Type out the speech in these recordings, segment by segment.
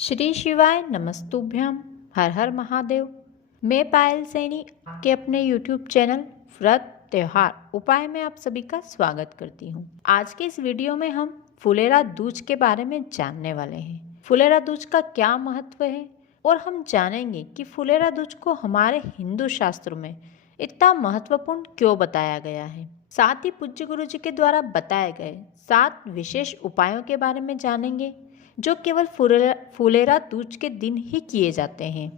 श्री शिवाय नमस्तुभ्यम। हर हर महादेव। मैं पायल सैनी आपके अपने YouTube चैनल व्रत त्योहार उपाय में आप सभी का स्वागत करती हूँ। आज के इस वीडियो में हम फुलेरा दूज के बारे में जानने वाले हैं। फुलेरा दूज का क्या महत्व है और हम जानेंगे कि फुलेरा दूज को हमारे हिंदू शास्त्रों में इतना महत्वपूर्ण क्यों बताया गया है। साथ ही पूज्य गुरु जी के द्वारा बताए गए 7 विशेष उपायों के बारे में जानेंगे जो केवल फुलेरा दूज के दिन ही किए जाते हैं।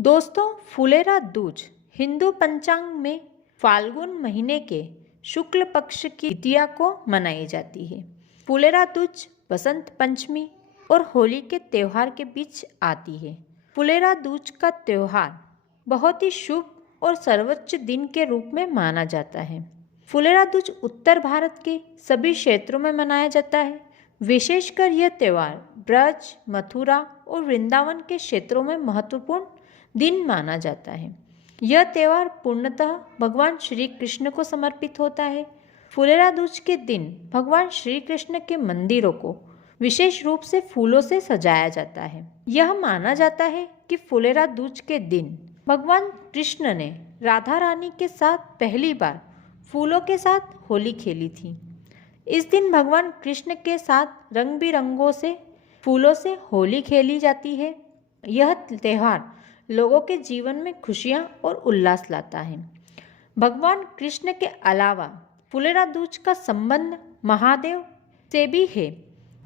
दोस्तों, फुलेरा दूज हिंदू पंचांग में फाल्गुन महीने के शुक्ल पक्ष की द्वितीया को मनाई जाती है। फुलेरा दूज बसंत पंचमी और होली के त्योहार के बीच आती है। फुलेरा दूज का त्योहार बहुत ही शुभ और सर्वोच्च दिन के रूप में माना जाता है। फुलेरा दूज उत्तर भारत के सभी क्षेत्रों में मनाया जाता है। विशेषकर यह त्यौहार ब्रज, मथुरा और वृंदावन के क्षेत्रों में महत्वपूर्ण दिन माना जाता है। यह त्यौहार पूर्णतः भगवान श्री कृष्ण को समर्पित होता है। फुलेरा दूज के दिन भगवान श्री कृष्ण के मंदिरों को विशेष रूप से फूलों से सजाया जाता है। यह माना जाता है कि फुलेरा दूज के दिन भगवान कृष्ण ने राधा रानी के साथ पहली बार फूलों के साथ होली खेली थी। इस दिन भगवान कृष्ण के साथ रंग बिरंगों से फूलों से होली खेली जाती है। यह त्यौहार लोगों के जीवन में खुशियाँ और उल्लास लाता है। भगवान कृष्ण के अलावा फुलेरा दूज का संबंध महादेव से भी है।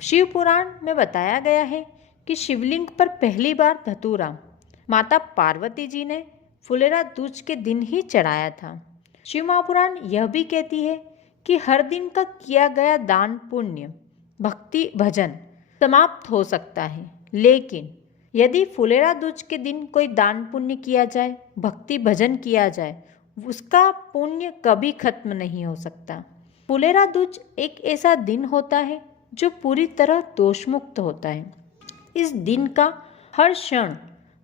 शिव पुराण में बताया गया है कि शिवलिंग पर पहली बार धतूरा माता पार्वती जी ने फुलेरा दूज के दिन ही चढ़ाया था। शिव महापुराण यह भी कहती है कि हर दिन का किया गया दान, पुण्य, भक्ति, भजन समाप्त हो सकता है, लेकिन यदि फुलेरा दूज के दिन कोई दान पुण्य किया जाए, भक्ति भजन किया जाए, उसका पुण्य कभी खत्म नहीं हो सकता। फुलेरा दूज एक ऐसा दिन होता है जो पूरी तरह दोषमुक्त होता है। इस दिन का हर क्षण,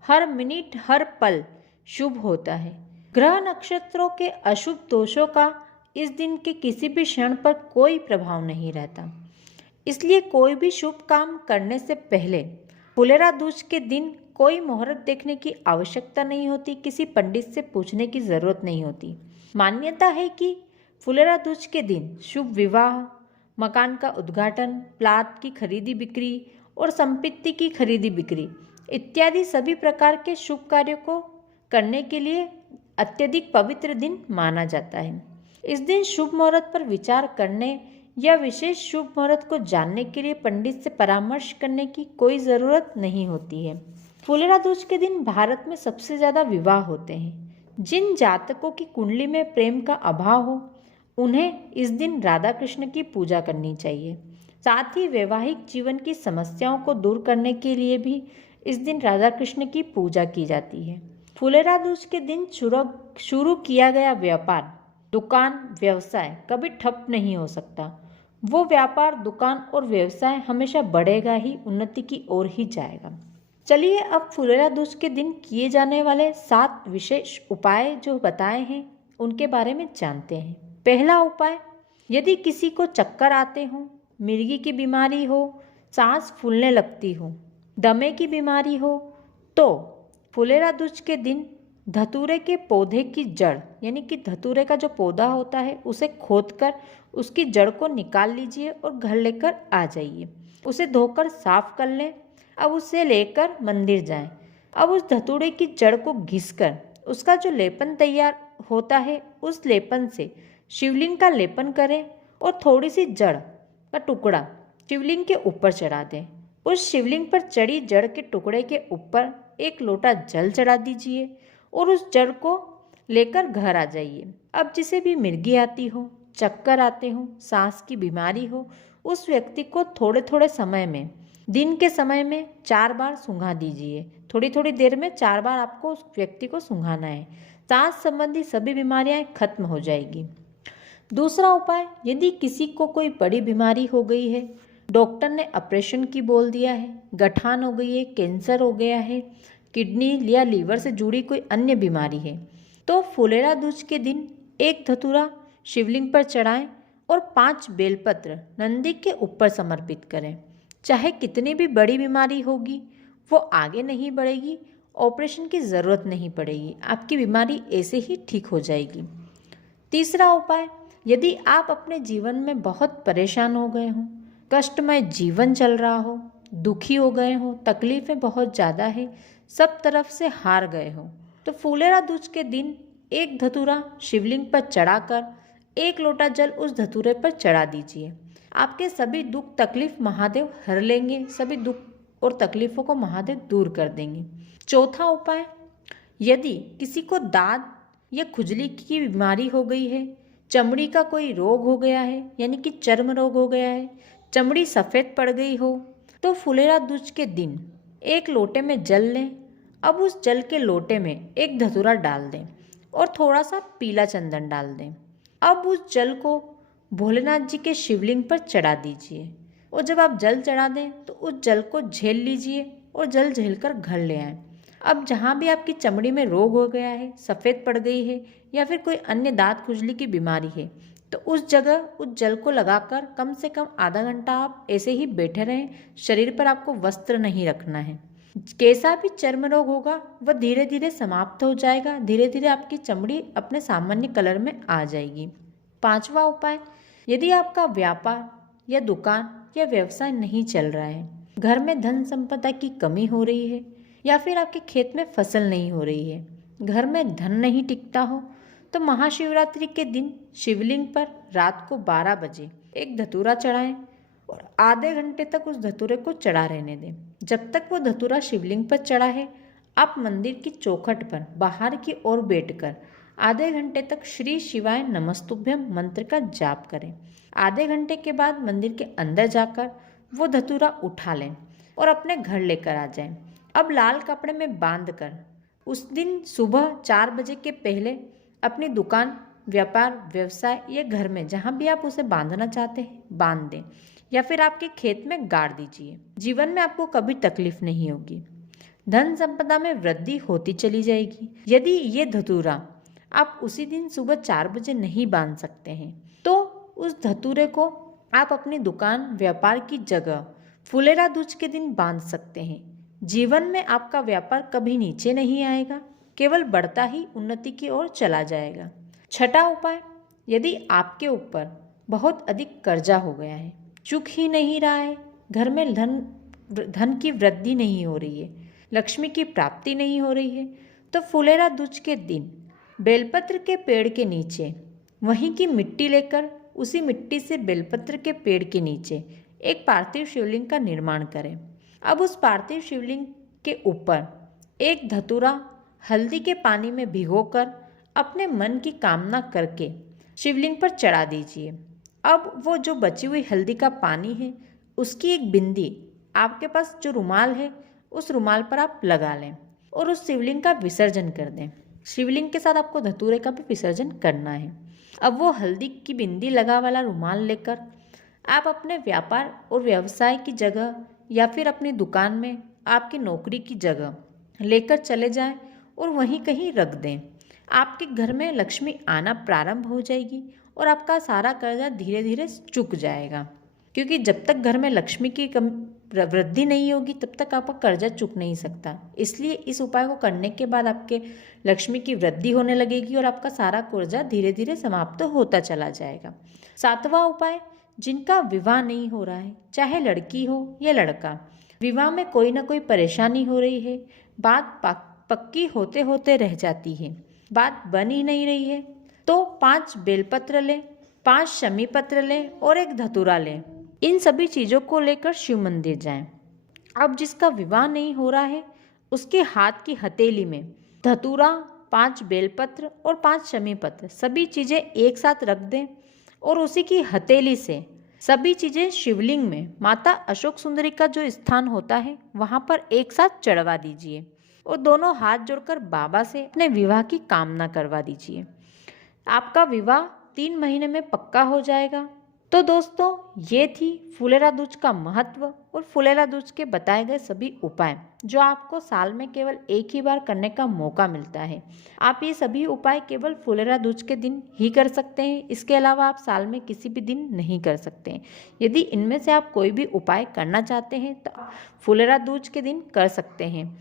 हर मिनट, हर पल शुभ होता है। ग्रह नक्षत्रों के अशुभ दोषों का इस दिन के किसी भी क्षण पर कोई प्रभाव नहीं रहता। इसलिए कोई भी शुभ काम करने से पहले फुलेरा दूज के दिन कोई मुहूर्त देखने की आवश्यकता नहीं होती, किसी पंडित से पूछने की जरूरत नहीं होती। मान्यता है कि फुलेरा दूज के दिन शुभ विवाह, मकान का उद्घाटन, प्लाट की खरीदी बिक्री और संपत्ति की खरीदी बिक्री इत्यादि सभी प्रकार के शुभ कार्यों को करने के लिए अत्यधिक पवित्र दिन माना जाता है। इस दिन शुभ मुहूर्त पर विचार करने या विशेष शुभ मुहूर्त को जानने के लिए पंडित से परामर्श करने की कोई ज़रूरत नहीं होती है। फुलेरा दूज के दिन भारत में सबसे ज़्यादा विवाह होते हैं। जिन जातकों की कुंडली में प्रेम का अभाव हो, उन्हें इस दिन राधा कृष्ण की पूजा करनी चाहिए। साथ ही वैवाहिक जीवन की समस्याओं को दूर करने के लिए भी इस दिन राधा कृष्ण की पूजा की जाती है। फुलेरा दूज के दिन शुरू किया गया व्यापार, दुकान, व्यवसाय कभी ठप नहीं हो सकता। वो व्यापार, दुकान और व्यवसाय हमेशा बढ़ेगा ही, उन्नति की ओर ही जाएगा। चलिए अब फुलेरा दूज के दिन किए जाने वाले 7 विशेष उपाय जो बताए हैं उनके बारे में जानते हैं। पहला उपाय, यदि किसी को चक्कर आते हों, मिर्गी की बीमारी हो, सांस फूलने लगती हो, दमे की बीमारी हो, तो फुलेरा दूज के दिन धतूरे के पौधे की जड़, यानी कि धतूरे का जो पौधा होता है उसे खोदकर उसकी जड़ को निकाल लीजिए और घर लेकर आ जाइए। उसे धोकर साफ कर लें। अब उसे लेकर मंदिर जाएं। अब उस धतूरे की जड़ को घिसकर उसका जो लेपन तैयार होता है उस लेपन से शिवलिंग का लेपन करें और थोड़ी सी जड़ का टुकड़ा शिवलिंग के ऊपर चढ़ा दें। उस शिवलिंग पर चढ़ी जड़ के टुकड़े के ऊपर एक लोटा जल चढ़ा दीजिए और उस जड़ को लेकर घर आ जाइए। अब जिसे भी मिर्गी आती हो, चक्कर आते हो, सांस की बीमारी हो, उस व्यक्ति को थोड़े थोड़े समय में, दिन के समय में 4 बार सूंघा दीजिए। थोड़ी थोड़ी देर में 4 बार आपको उस व्यक्ति को सूंघाना है। सांस संबंधी सभी बीमारियां खत्म हो जाएगी। दूसरा उपाय, यदि किसी को कोई बड़ी बीमारी हो गई है, डॉक्टर ने ऑपरेशन की बोल दिया है, गठान हो गई है, कैंसर हो गया है, किडनी या लीवर से जुड़ी कोई अन्य बीमारी है, तो फुलेरा दूज के दिन एक धतूरा शिवलिंग पर चढ़ाएं और 5 बेलपत्र नंदी के ऊपर समर्पित करें। चाहे कितनी भी बड़ी बीमारी होगी वो आगे नहीं बढ़ेगी, ऑपरेशन की ज़रूरत नहीं पड़ेगी, आपकी बीमारी ऐसे ही ठीक हो जाएगी। तीसरा उपाय, यदि आप अपने जीवन में बहुत परेशान हो गए हों, कष्टमय जीवन चल रहा हो, दुखी हो गए हो, तकलीफ़ें बहुत ज़्यादा है, सब तरफ से हार गए हो, तो फुलेरा दूज के दिन एक धतूरा शिवलिंग पर चढ़ाकर एक लोटा जल उस धतूरे पर चढ़ा दीजिए। आपके सभी दुख तकलीफ महादेव हर लेंगे, सभी दुख और तकलीफ़ों को महादेव दूर कर देंगे। चौथा उपाय, यदि किसी को दाद या खुजली की बीमारी हो गई है, चमड़ी का कोई रोग हो गया है, यानी कि चर्म रोग हो गया है, चमड़ी सफ़ेद पड़ गई हो, तो फुलेरा दूज के दिन एक लोटे में जल लें। अब उस जल के लोटे में एक धतूरा डाल दें और थोड़ा सा पीला चंदन डाल दें। अब उस जल को भोलेनाथ जी के शिवलिंग पर चढ़ा दीजिए और जब आप जल चढ़ा दें तो उस जल को झेल लीजिए और जल झेलकर घर ले आएं। अब जहाँ भी आपकी चमड़ी में रोग हो गया है, सफ़ेद पड़ गई है या फिर कोई अन्य दाँत खुजली की बीमारी है, तो उस जगह उस जल को लगाकर कम से कम आधा घंटा आप ऐसे ही बैठे रहें। शरीर पर आपको वस्त्र नहीं रखना है। कैसा भी चर्म रोग होगा वह धीरे धीरे समाप्त हो जाएगा, धीरे धीरे आपकी चमड़ी अपने सामान्य कलर में आ जाएगी। पांचवा उपाय, यदि आपका व्यापार या दुकान या व्यवसाय नहीं चल रहा है, घर में धन संपदा की कमी हो रही है या फिर आपके खेत में फसल नहीं हो रही है, घर में धन नहीं टिकता हो, तो महाशिवरात्रि के दिन शिवलिंग पर रात को 12 बजे एक धतूरा चढ़ाएं और आधे घंटे तक उस धतूरे को चढ़ा रहने दें। जब तक वो धतूरा शिवलिंग पर चढ़ा है, आप मंदिर की चौखट पर बाहर की ओर बैठकर आधे घंटे तक श्री शिवाय नमस्तुभ्यम मंत्र का जाप करें। आधे घंटे के बाद मंदिर के अंदर जाकर वो धतूरा उठा लें और अपने घर लेकर आ जाएं। अब लाल कपड़े में बांधकर उस दिन सुबह 4 बजे के पहले अपनी दुकान, व्यापार, व्यवसाय या घर में जहाँ भी आप उसे बांधना चाहते हैं बांध दें या फिर आपके खेत में गाड़ दीजिए। जीवन में आपको कभी तकलीफ नहीं होगी, धन संपदा में वृद्धि होती चली जाएगी। यदि ये धतूरा आप उसी दिन सुबह 4 बजे नहीं बांध सकते हैं तो उस धतूरे को आप अपनी दुकान, व्यापार की जगह फुलेरा दूज के दिन बांध सकते हैं। जीवन में आपका व्यापार कभी नीचे नहीं आएगा, केवल बढ़ता ही उन्नति की ओर चला जाएगा। छठा उपाय, यदि आपके ऊपर बहुत अधिक कर्जा हो गया है, चुक ही नहीं रहा है, घर में धन की वृद्धि नहीं हो रही है, लक्ष्मी की प्राप्ति नहीं हो रही है, तो फुलेरा दूज के दिन बेलपत्र के पेड़ के नीचे वहीं की मिट्टी लेकर उसी मिट्टी से बेलपत्र के पेड़ के नीचे एक पार्थिव शिवलिंग का निर्माण करें। अब उस पार्थिव शिवलिंग के ऊपर एक धतूरा हल्दी के पानी में भिगोकर अपने मन की कामना करके शिवलिंग पर चढ़ा दीजिए। अब वो जो बची हुई हल्दी का पानी है उसकी एक बिंदी आपके पास जो रुमाल है उस रुमाल पर आप लगा लें और उस शिवलिंग का विसर्जन कर दें। शिवलिंग के साथ आपको धतूरे का भी विसर्जन करना है। अब वो हल्दी की बिंदी लगा वाला रुमाल लेकर आप अपने व्यापार और व्यवसाय की जगह या फिर अपनी दुकान में, आपकी नौकरी की जगह लेकर चले जाएं और वहीं कहीं रख दें। आपके घर में लक्ष्मी आना प्रारंभ हो जाएगी और आपका सारा कर्जा धीरे धीरे चुक जाएगा, क्योंकि जब तक घर में लक्ष्मी की वृद्धि नहीं होगी तब तक आपका कर्जा चुक नहीं सकता। इसलिए इस उपाय को करने के बाद आपके लक्ष्मी की वृद्धि होने लगेगी और आपका सारा कर्जा धीरे धीरे समाप्त होता चला जाएगा। सातवां उपाय, जिनका विवाह नहीं हो रहा है, चाहे लड़की हो या लड़का, विवाह में कोई ना कोई परेशानी हो रही है, बात पक्की होते होते रह जाती है, बात बन ही नहीं रही है, तो 5 बेलपत्र लें, 5 शमी पत्र लें और एक धतूरा लें। इन सभी चीज़ों को लेकर शिव मंदिर जाएं। अब जिसका विवाह नहीं हो रहा है उसके हाथ की हथेली में धतूरा, 5 बेलपत्र और 5 शमी पत्र सभी चीज़ें एक साथ रख दें और उसी की हथेली से सभी चीज़ें शिवलिंग में माता अशोक सुंदरी का जो स्थान होता है वहाँ पर एक साथ चढ़वा दीजिए और दोनों हाथ जोड़कर बाबा से अपने विवाह की कामना करवा दीजिए। आपका विवाह 3 महीने में पक्का हो जाएगा। तो दोस्तों, ये थी फुलेरा दूज का महत्व और फुलेरा दूज के बताए गए सभी उपाय जो आपको साल में केवल एक ही बार करने का मौका मिलता है। आप ये सभी उपाय केवल फुलेरा दूज के दिन ही कर सकते हैं। इसके अलावा आप साल में किसी भी दिन नहीं कर सकते हैं। यदि इनमें से आप कोई भी उपाय करना चाहते हैं तो आप फुलेरा दूज के दिन कर सकते हैं।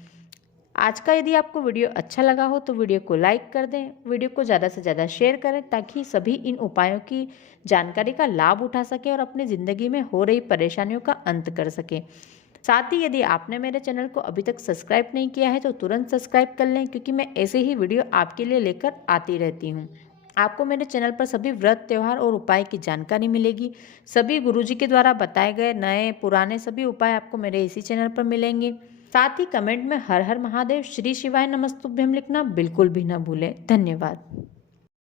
आज का यदि आपको वीडियो अच्छा लगा हो तो वीडियो को लाइक कर दें, वीडियो को ज़्यादा से ज़्यादा शेयर करें ताकि सभी इन उपायों की जानकारी का लाभ उठा सकें और अपनी ज़िंदगी में हो रही परेशानियों का अंत कर सकें। साथ ही यदि आपने मेरे चैनल को अभी तक सब्सक्राइब नहीं किया है तो तुरंत सब्सक्राइब कर लें, क्योंकि मैं ऐसे ही वीडियो आपके लिए लेकर आती रहती हूँ। आपको मेरे चैनल पर सभी व्रत, त्योहार और उपाय की जानकारी मिलेगी। सभी गुरुजी के द्वारा बताए गए नए पुराने सभी उपाय आपको मेरे इसी चैनल पर मिलेंगे। साथ ही कमेंट में हर हर महादेव, श्री शिवाय नमस्तुभ्यम लिखना बिल्कुल भी न भूलें। धन्यवाद।